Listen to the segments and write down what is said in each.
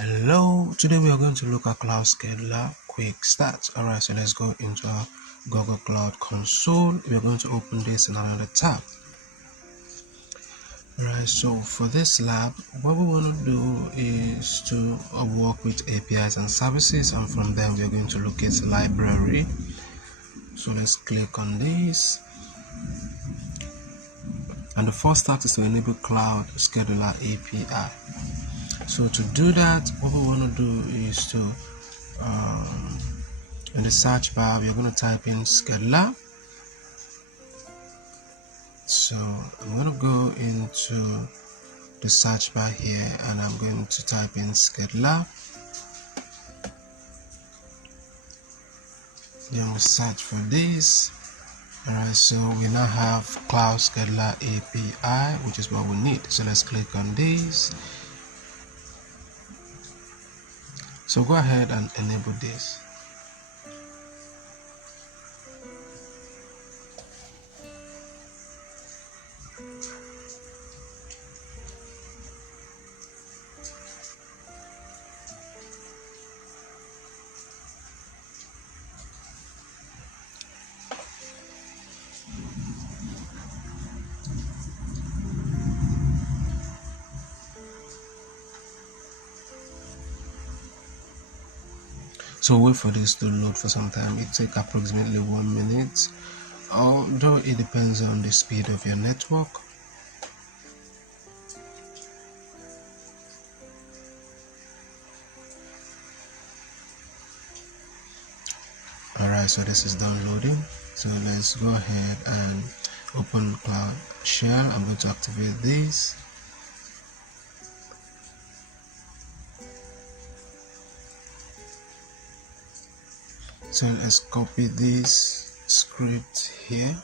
Hello, today we are going to look at Cloud Scheduler Qwik Start. Alright, so let's go into our Google Cloud Console. We are going to open this in another tab. Alright, so for this lab, what we want to do is to work with APIs and services, and from them we are going to locate library. So let's click on this. And the first step is to enable Cloud Scheduler API. So to do that, what we want to do is to in the search bar we are going to type in Scheduler. So I'm going to go into the search bar here and I'm going to type in Scheduler. Then we search for this. Alright, so we now have Cloud Scheduler API, which is what we need. So let's click on this. So go ahead and enable this. So wait for this to load for some time. It takes approximately 1 minute, although it depends on the speed of your network. Alright, so this is downloading. So let's go ahead and open Cloud Shell. I'm going to activate this. So let's copy this script here.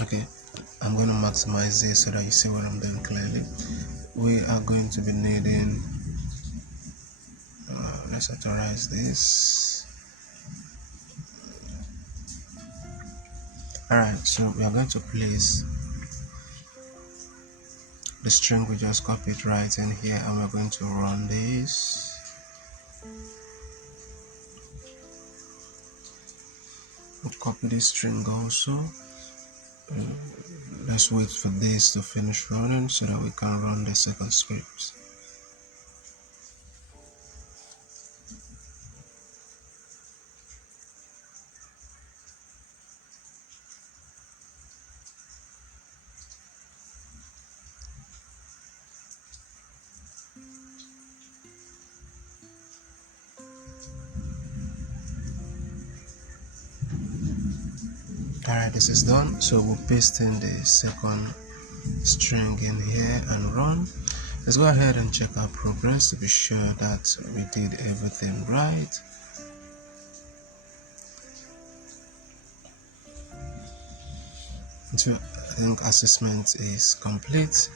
Okay, I'm going to maximize this so that you see what I'm doing clearly. We are going to be needing, let's authorize this. Alright, so we are going to place the string we just copied right in here, and we're going to run this. We'll copy this string also. Let's wait for this to finish running so that we can run the second script. Alright, this is done. So we'll paste in the second string in here and run. Let's go ahead and check our progress to be sure that we did everything right. So I think assessment is complete.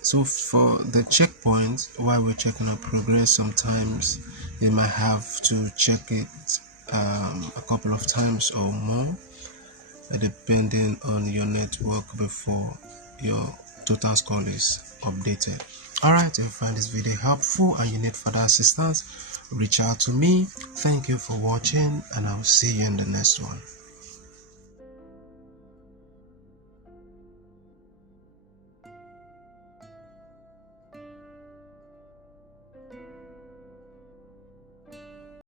So for the checkpoint, while we're checking our progress, sometimes you might have to check it a couple of times or more, depending on your network before your total score is updated. Alright, if you find this video helpful and you need further assistance, reach out to me. Thank you for watching and I'll see you in the next one.